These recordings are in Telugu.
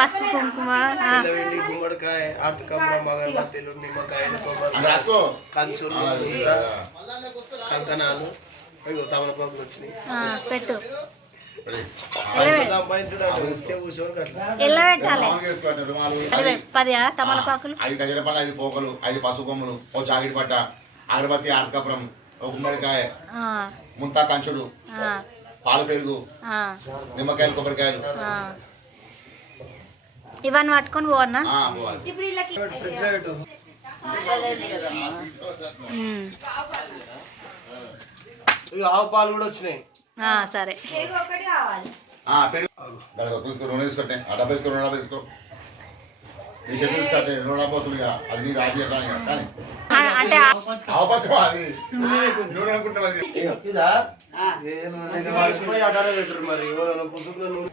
పసుపు కుంకుమ వెండి గుమ్మడికాయ ఆర్తకమ్మ మగరబత్తీలు నిమ్మకాయలు కొబ్బరి కంచులు కంకణాలు తమలపాకులు వచ్చినాయి పెట్టు తమలపాకులు 5 గజరపాలు 5 పోకలు 5 పసుపు కొమ్ములు ఓ జాకెట్ పట్ట అగరబత్తి ఆర్తకపురం ఓ గుమ్మడికాయ ముంతా కంచుడు పాలు పెరుగు నిమ్మకాయలు కొబ్బరికాయలు ఇవన్నీ పట్టుకొని పోవన్నా ఆవు పాలు కూడా వచ్చినాయి సరే తీసుకో నూనె తీసుకొట్టే ఆ డబ్బా వేసుకో 2 డబ్బా వేసుకో నీ చేతి తీసుకొట్టే 2 డబ్బా అవుతుంది అది నీ రాజీ కానీ అంటే అవపక్షం అది నూనె అనుకుంటాం అది మర్చిపోయి అటానే పెట్టరు మరి ఎవరైనా పుసుకులో నూనె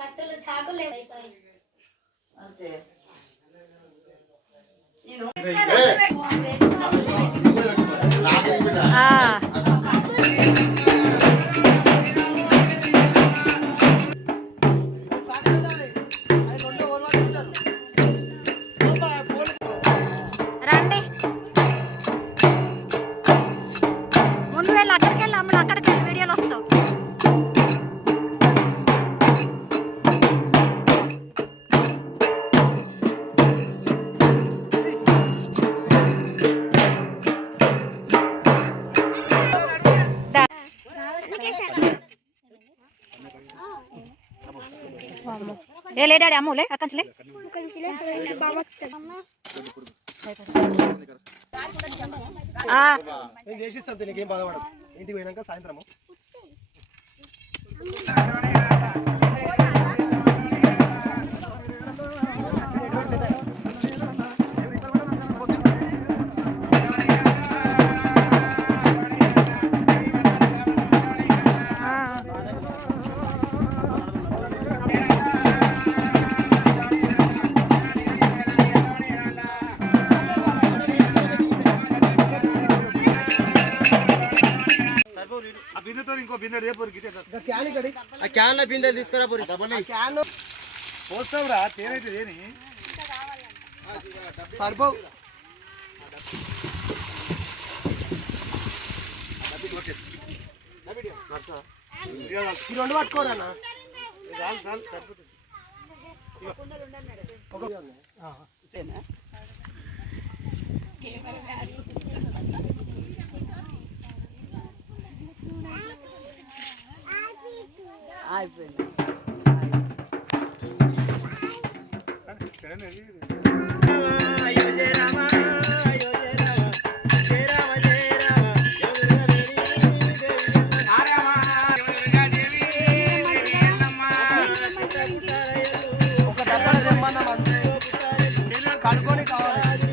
కట్టలు చాకులు అంతే రండి ముందు వెళ్ళి అక్కడికి వెళ్ళి అమ్ముడు అక్కడికి వెళ్ళి వీడియోలు వస్తావు ఏ లేడాడి అమ్ములే అక్కంచలే చేసిస్తాం దీనికి ఏం బాధపడదు ఇంటికి పోయినాక సాయంత్రము క్యాన్ బిందెలు తీసుకురా క్యాన్ పోస్తావురా తేనైతే దేని సరిపోవు ఈ 2 పట్టుకోరా సరిపోతుంది అయిపోయింది కడుకొని కావాలి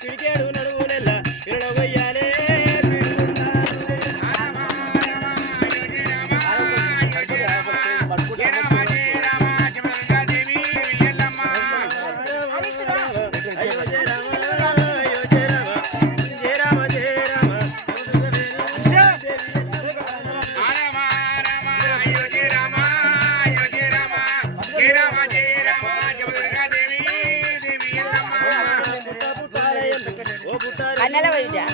పిడికేడు నడువు నెల్ల పిరడవయ్యాలే అన్నెల పోయిద్దా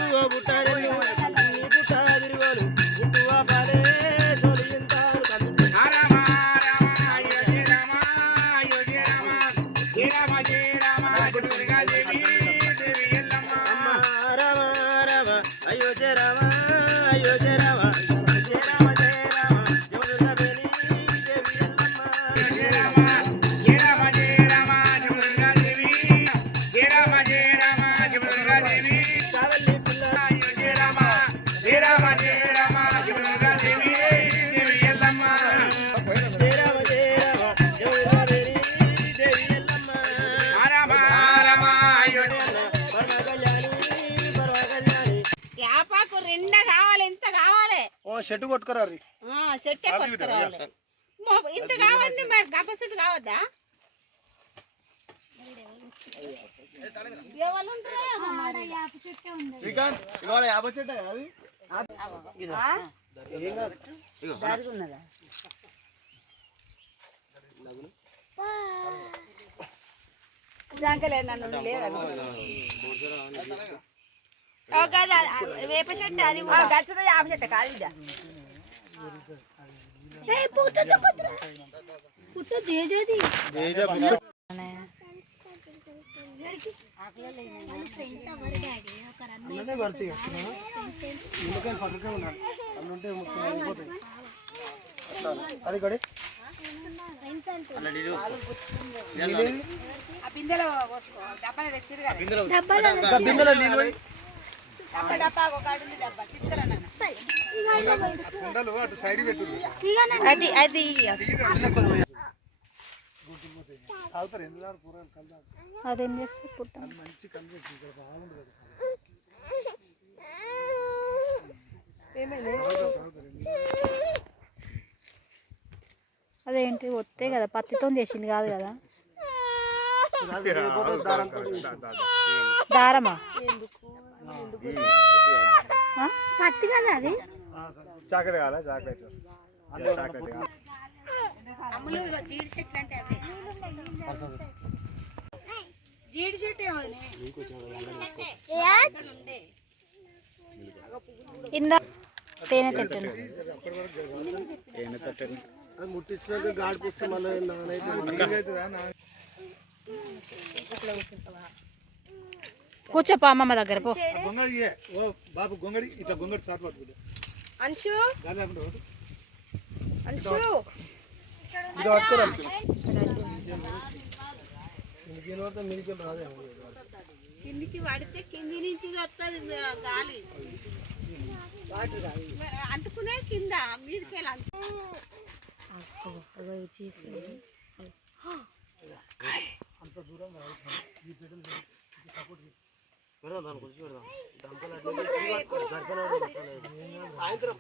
యాపాకు రెండా కావాలి, ఎంత కావాలి? షెట్టు కొట్టుకోరా చెట్టే కొట్టుకురావాలి. ఇంత కావాలి, మరి గప్ప చుట్టు కావద్దా? ఎవరు శ్రీకాంత్ ఇవాళ 50 చెట్టే అది జరుగున్నదా జాంకలే నన్ను లేదా వేప చెట్టు అది గచ్చతో 50 చెట్టు కాదు అది కూడా బిందెలో డబ్బాలు తెచ్చిరు బిందెలో నీళ్ళు పోయి డబ్బా ఒక ఉంది డబ్బా తీసుకురా కుండలు అటు సైడ్ పెట్టు అది అది తాగుతారు ఎందుకు కూరలు కలుతారు అదేం చేస్తే పుట్ట మంచి కనిపిస్తుంది బాగుంటుంది అదేంటి వస్తే కదా పత్తితో చేసింది కాదు కదా దారమా పత్తి కదా అది చాక్లెట్ కావాలా చాక్లెట్ జీడి చెట్లు అంటే జీడి చెట్టు ఇందా తేనె తట్టెలు అది ముట్టించినాక గాడి పుస్తే మళ్ళీ కూర్చోపా అమ్మమ్మ దగ్గర పో. గొంగడి ఓ బాబు గొంగడి ఇట్లా గొంగడి సాట్ పట్టుకుంటే అంశు అంశు ఇది పట్టుకోరా మిగిలిన రాదే కిందికి పడితే కింది నుంచి వస్తుంది గాలి అంటుకునే కింద మీదకి అంత దూరం సాయంత్రం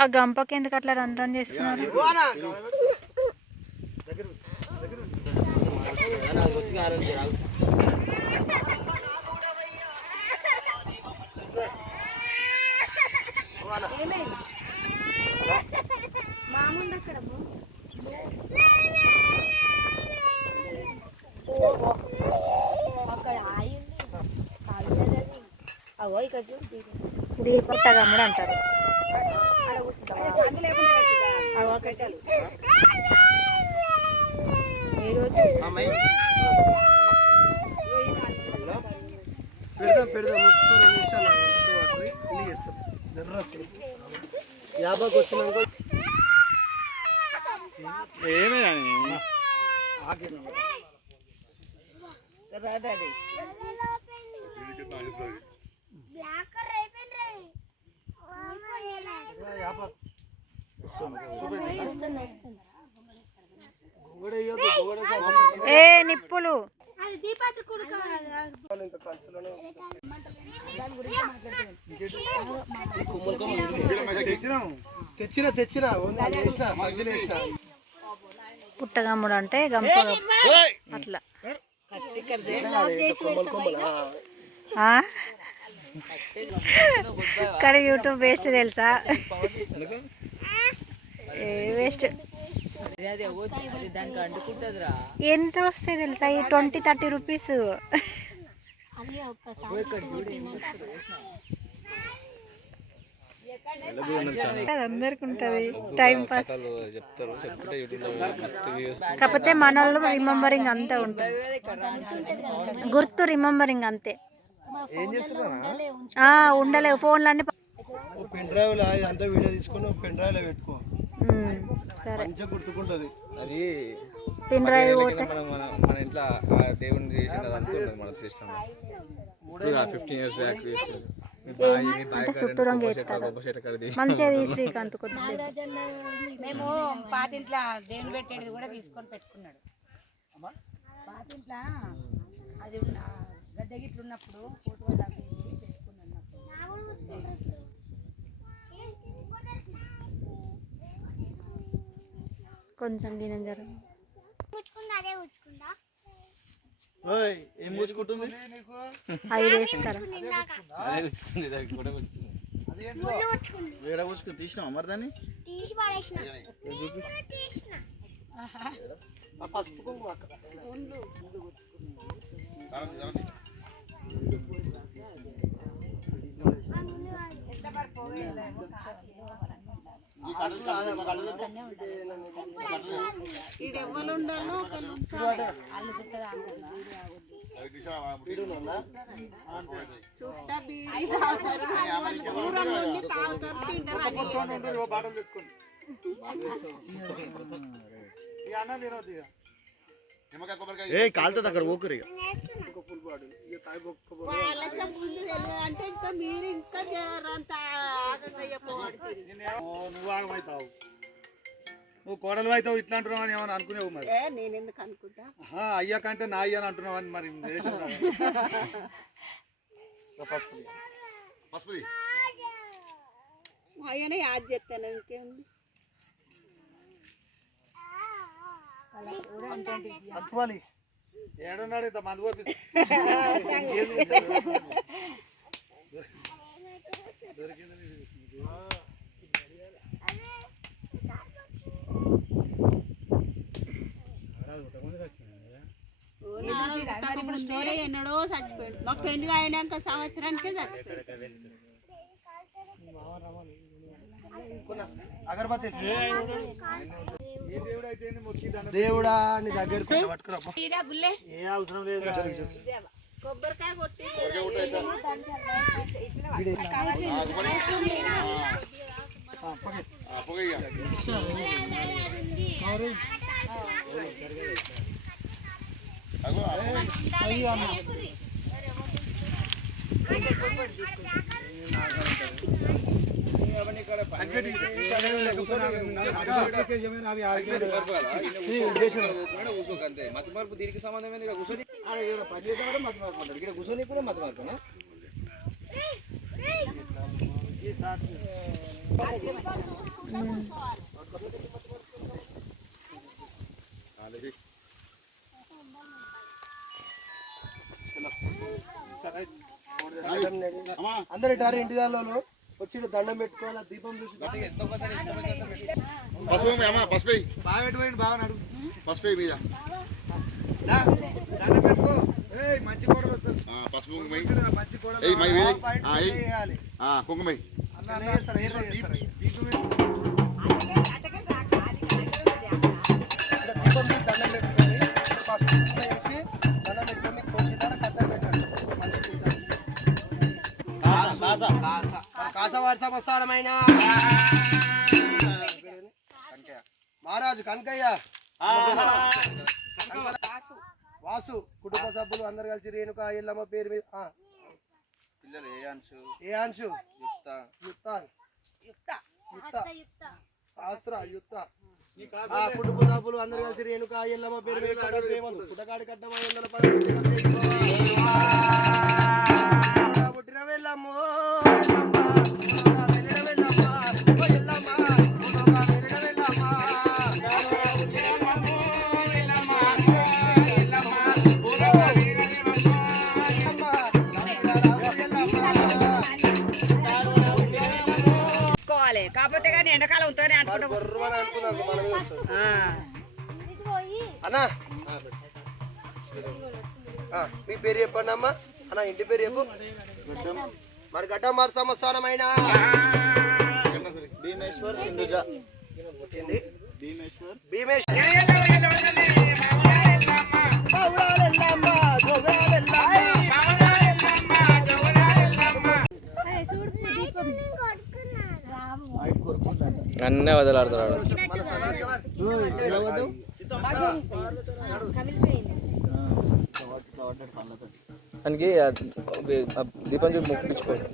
ఆ గంపకి ఎందుకు అట్లా రన్ రన్ చేస్తున్నారు? పుట్టగమ్ముడు అంటారు. పెడదాం 30 నిమిషాలు ఇల్లు చేస్తాం యాభైకి వచ్చినాక ఏమేనా రాదండి ఏ నిప్పులు తెచ్చినా పుట్టగమ్ముడు అంటే గంప అట్లా కానీ యూట్యూబ్ వేస్ట్ తెలుసా? వేస్ట్ ఎంత వస్తాయి తెలుసా? ఈ 20-30 రూపీస్ అది ఒక్కసారి అందరికి ఉంటది టైం పాస్. కాకపోతే మన వాళ్ళు రిమెంబరింగ్ అంతే ఉంటుంది, గుర్తు రిమెంబరింగ్ అంతే. ఉండలేవు ఫోన్లు అన్ని. పెన్ డ్రైవ్ లో అంతా వీడియో తీసుకొని పెన్ డ్రైవ్ లో పెట్టుకో, సరే మంచిగా గుర్తుకుంటది. అది పెన్ డ్రైవ్ పోతే మన ఇంట్లో దేవుని చేసిన అదంతా ఉంటుంది మన సిస్టమ్. 15 years బ్యాక్ చుట్టూ రంగు మంచిగా శ్రీకాంత్ కొద్దిసేపు. మేము పాతింట్ల దేవుని పెట్టేది కూడా తీసుకొని పెట్టుకున్నాడు. పాతింట్ల అది గద్దె గిట్లు ఉన్నప్పుడు ఫోటో పెట్టుకున్నాను. కొంచెం దీని జర ఏం కూర్చుకుంటుంది 5 వేస్తారా? వేడ కూర్చుకుని తీసినావా మరి దాన్ని? పసుపు ఈడెవ్వలు ఉండాలో చుట్ట బీడి తాగుతారు, దూరం నుండి తాగుతారు, తింటారు. కాలుతుంది అక్కడ ఊకరు. వాళ్ళకే ముందు తెలియదు అంటే ఇంకా మీరు ఇంకా అంత నువ్వు ఆగమవుతావు, నువ్వు కోడలు అవుతావు, ఇట్లా అంటున్నావు అని ఏమని అనుకునేవు మరి. నేను ఎందుకు అనుకుంటా, అయ్యా కంటే నా అయ్యా అని అంటున్నావు అని మరి. అయ్యనే యాద్ చేస్తాను, ఇంకేముంది. అత్వాలి ఏడున్నాడు ఇంత మంది పంపిస్తా. ఎన్నడో చచ్చిపోయాడు, మాకు పెళ్లి అయినాక సంవత్సరానికే చచ్చిపోయాడు. అగరబత్తి దేవుడా నీ దగ్గరికి పట్టుకురా. ఏ అవసరం లేదు, కొబ్బరికాయ కొట్టి మత మార్పు దీనికి సంబంధం ఏంది? కూర్చొని పని చేద్దాం మత మార్పు అంటారు, ఇక్కడ కూర్చొని కూడా మత మార్పునా? అందరు ఇటారు ఇంటి దానిలో వచ్చి దండం పెట్టుకోవాలి, దీపం చూసి బాగా పెట్టుకోండి. బాగా నడు పసుపు మీద దండం పెట్టుకో. మంచి కోడలు వస్తుంది, పసుపు మంచి కోడలు కుంకుమై అన్న చేస్తారు. దీపం దండం పెట్టుకొని పసుపు వేసి దండం పెట్టుకొని కోసి కట్టలు పెట్టండి. కాసవారసమస్థానమైన మహారాజు కనకయ్య వాసు కుటుంబ సభ్యులు అందరు కలిసి రేణుక ఎల్లమ్మ పేరు మీద పిల్లలు ఏ అంశు శాస్త్ర యుక్త కుటుంబ సభ్యులు అందరు కలిసి రేణుక ఎల్లమ్మ పేరు మీద పుట్టకాడి కట్టమ 110 పుట్టిన వెళ్ళమ్మో కాకపోతే కానీ ఎండాకాలం ఉంటేనే అన్నా మీ పేరు చెప్పండి అమ్మా. అన్న ఇంటి పేరు చెప్పు. మరి గడ్డం మరి సంస్థానమైన భీమేశ్వర్ సింధుజ అన్నీ వదలాడుతున్నాడు దానికి దీపం చూసి మొక్కించుకోండి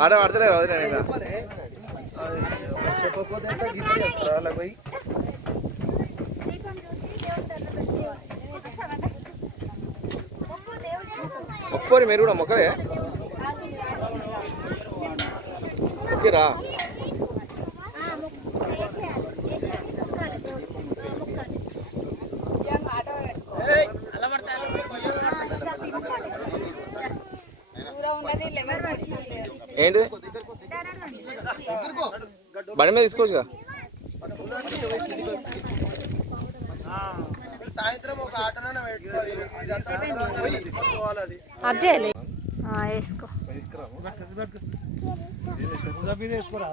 ఆడ పడతలేదు వదిలేను మొక్కోరి మీరు కూడా మొక్కలే ఓకేరా ఏంటి బండి మీద తీసుకోవచ్చుగా సాయంత్రం ఒక ఆటోనే అజయ్ వేసుకో వేసుకోరా